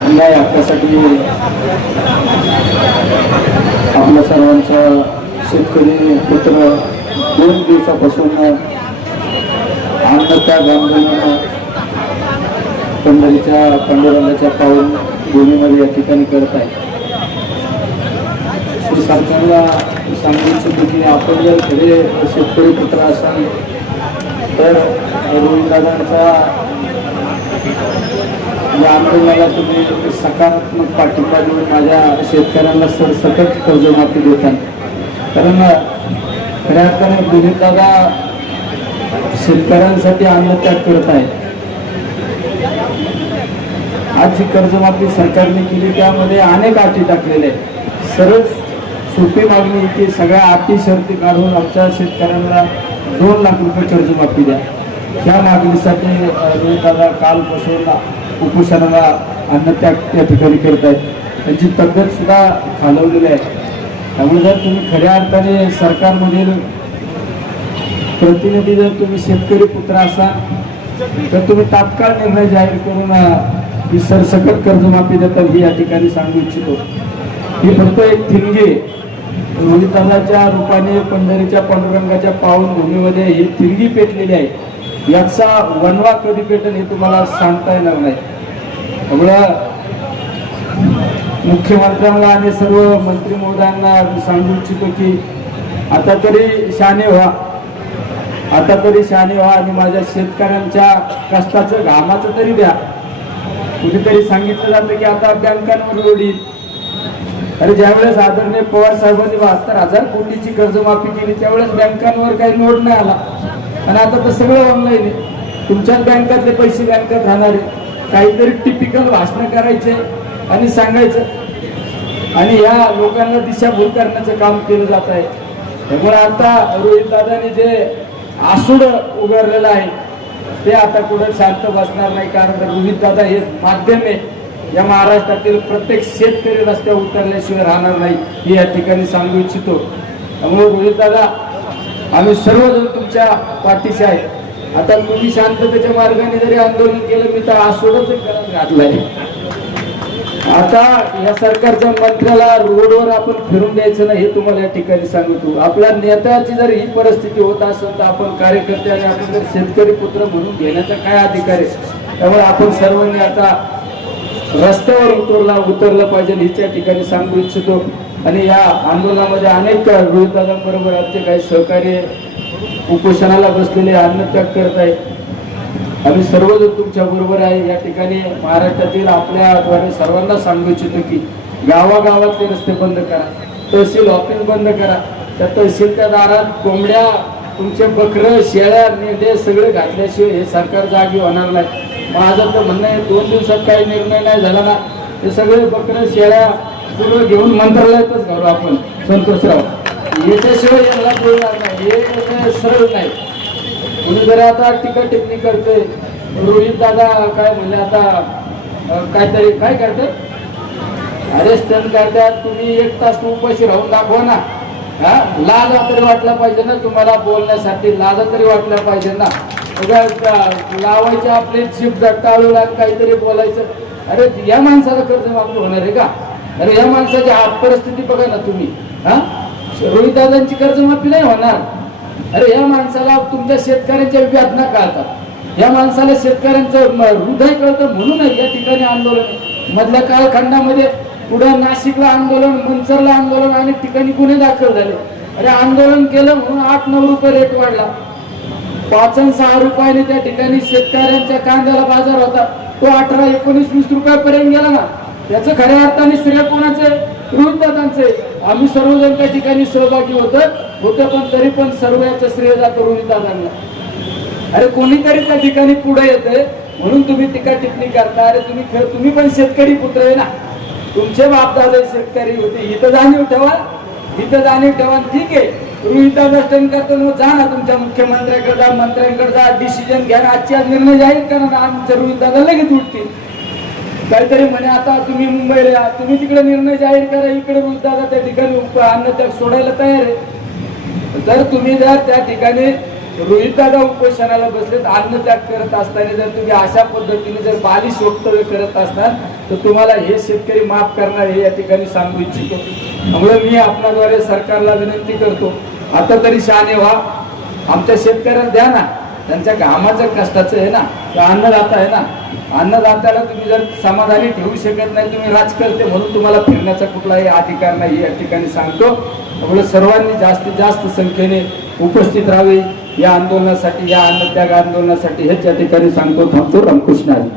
न्याय हक्कासाठी आपल्या सर्वांचा शेतकरी पुत्र 2 दिवसापासून अन्नत्याग आंदोलन पंढरीच्या पांडुरंगाच्या पावन भूमीमध्ये या ठिकाणी करत आहे. सरकारला सांगू इच्छितो की आपण जर खरे शेतकरी पुत्र असाल तर रोहितदादांचा या आंदोलनाला तुम्ही सकारात्मक पाठिंबा देऊन माझ्या शेतकऱ्यांना सरसकट कर्जमाफी देतात. कारण खऱ्या अर्थाने रोहितदादा शेतकऱ्यांसाठी अन्नत्याग करत आहे. आज जी कर्जमाफी सरकारने केली त्यामध्ये अनेक अटी टाकलेल्या आहेत. सरळ सोपी मागणी की सगळ्या अटी शर्ती काढून आमच्या शेतकऱ्यांना 2 लाख रुपये कर्जमाफी द्या. ह्या मागणीसाठी रोहितदादा कालपासून उपोषणाला अन्नत्याग त्या ठिकाणी करत आहेत. त्यांची तब्येत सुद्धा खालवलेली आहे. त्यामुळे जर तुम्ही खऱ्या अर्थाने सरकारमधील प्रतिनिधी जर तुम्ही शेतकरी पुत्र असाल तर तुम्ही तात्काळ निर्णय जाहीर करून ही सरसकट कर्जमाफी देतात ही या ठिकाणी सांगू इच्छितो. ही फक्त एक ठिणगी रोहितदादाच्या रूपाने पंढरीच्या पांडुरंगाच्या पावन भूमीमध्ये ही ठिणगी पेटलेली आहे. याचा वनवा कधी पेटेल हे तुम्हाला सांगता येणार नाही. त्यामुळं मुख्यमंत्र्यांना आणि सर्व मंत्री महोदयांना सांगू इच्छितो की आता तरी शहाणे व्हा, आता तरी शहाणे व्हा आणि माझ्या शेतकऱ्यांच्या कष्टाचं घामाचं तरी द्या. कुठेतरी सांगितलं जातं की आता बँकांवर लोड येईल. अरे ज्यावेळेस आदरणीय पवार साहेबांनी 72,000 कोटीची कर्जमाफी केली त्यावेळेस बँकांवर काही लोड नाही आला. आणि आता तर सगळं ऑनलाईन आहे. तुमच्याच बँकातले पैसे बँकात राहणारे. काहीतरी टिपिकल भाषण करायचे आणि सांगायचं आणि या लोकांना दिशाभूल करण्याचं काम केलं जात आहे. त्यामुळे आता रोहितदादांनी जे आसूड उगारलेलं आहे ते आता कुठं शांत बसणार नाही. कारण रोहितदादा हे माध्यम आहे. या महाराष्ट्रातील प्रत्येक शेतकरी रस्त्यावर उतरल्याशिवाय राहणार नाही हे या ठिकाणी सांगू इच्छितो. त्यामुळे रोहितदादा आम्ही सर्वजण तुमच्या पाठीशी आहे. आता तुम्ही शांततेच्या मार्गाने जरी आंदोलन केलं मी तर आसूडच करत घातलंय. आता या सरकारच्या मंत्र्याला रोडवर आपण फिरून द्यायचं नाही हे तुम्हाला या ठिकाणी सांगतो. आपल्या नेत्याची जर ही परिस्थिती होत असेल तर आपण कार्यकर्ते आणि आपण जर शेतकरी पुत्र म्हणून घेण्याचा काय अधिकार आहे. त्यामुळे आपण सर्वांनी आता रस्त्यावर उतरलं पाहिजे हीच या ठिकाणी सांगू इच्छितो. आणि या आंदोलनामध्ये अनेक रोहितदादांबरोबर आमचे काही सहकारी उपोषणाला बसलेले अन्नत्याग करत आहेत. आम्ही सर्वजण तुमच्या बरोबर आहे. या ठिकाणी महाराष्ट्रातील आपल्याद्वारे सर्वांना सांगू इच्छितो की गावागावातले रस्ते बंद करा, तहसील ऑफिस बंद करा. त्या तहसीलच्या दारात कोंबड्या, तुमचे बकरं, शेळ्या, मेंढे सगळे घातल्याशिवाय हे सरकार जागी होणार नाही. माझं तर म्हणणं आहे 2 दिवसात काही निर्णय नाही झाला ना ते सगळे बकरं शेळ्या सगळं घेऊन मंत्रालयातच घालू आपण. संतोषराव याच्याशिवाय याला बोलणार नाही. हे सरळ नाही. कोणी जरी आता टीका टिप्पणी करते रोहित दादा काय म्हणले आता काहीतरी काय करतात अरेस्ट करतात. तुम्ही 1 तास उपाशी राहून दाखवा ना. लाज तरी वाटला पाहिजे ना तुम्हाला बोलण्यासाठी. लाज तरी वाटल्या पाहिजे ना. लावायचे आपले जीभ टाळूला काहीतरी बोलायचं. अरे या माणसाला कर्जमाफी होणार आहे का? अरे या माणसाची परिस्थिती बघा ना तुम्ही. रोहितदादांची कर्जमाफी नाही होणार. अरे या माणसाला तुमच्या शेतकऱ्यांच्या वेदना कळतात. या माणसाला शेतकऱ्यांचं हृदय कळतं म्हणून या ठिकाणी आंदोलन. मधल्या कालखंडामध्ये पुढे नाशिकला आंदोलन, मंचरला आंदोलन, अनेक ठिकाणी गुन्हे दाखल झाले. अरे आंदोलन केलं म्हणून 8-9 रुपये रेट वाढला. 5 आणि 6 रुपयाने त्या ठिकाणी शेतकऱ्यांच्या कांद्याला बाजार होता तो 18, 19, 20 रुपयापर्यंत गेला ना. त्याचं खऱ्या अर्थाने श्रेय कोणाचे? रोहितदादांचे. आम्ही सर्वजण त्या ठिकाणी सहभागी होतो पण तरी पण सर्व याचं श्रेय जातं रोहितदादांना. अरे कोणीतरी त्या ठिकाणी पुढे येते म्हणून तुम्ही टीका टिप्पणी करता. अरे तुम्ही पण शेतकरी पुत्र आहे ना. तुमचे बापदादा शेतकरी होते. इथं जाणीव ठेवा, इथं जाणीव ठेवा. ठीक आहे रोहितदादा स्टंट करतो मग जा ना तुमच्या मुख्यमंत्र्यांकडे जा, मंत्र्यांकडे जा, डिसिजन घ्या. आजची आज निर्णय जाहीर करा ना. आमच्या रोहितदादा लगेच उठतील. काहीतरी म्हणे आता तुम्ही मुंबईला तुम्ही तिकडे निर्णय जाहीर करा. इकडे रोहितदादा त्या ठिकाणी अन्नत्याग सोडायला तयार आहे. जर तुम्ही त्या ठिकाणी रोहितदादा उपोषणाला बसलेत अन्नत्याग करत असताना जर तुम्ही अशा पद्धतीने जर बालिश वक्तव्य करत असणार तर तुम्हाला हे शेतकरी माफ करणार हे या ठिकाणी सांगू इच्छितो. त्यामुळे मी आपल्याद्वारे सरकारला विनंती करतो, आता तरी शहाणे व्हा, आमच्या शेतकऱ्यांना द्या ना, त्यांच्या घामाचं कष्टाचं आहे ना, तो अन्नदाता आहे ना, अन्नदात्याला तुम्ही जर समाधानी ठेवू शकत नाही, तुम्ही राजकर्ते म्हणून तुम्हाला फिरण्याचा कुठलाही अधिकार नाही या ठिकाणी सांगतो. त्यामुळे सर्वांनी जास्तीत जास्त संख्येने उपस्थित राहावे या आंदोलनासाठी, या अन्नत्याग आंदोलनासाठी हेच या ठिकाणी सांगतो. थांबतो. रामकृष्ण हरी.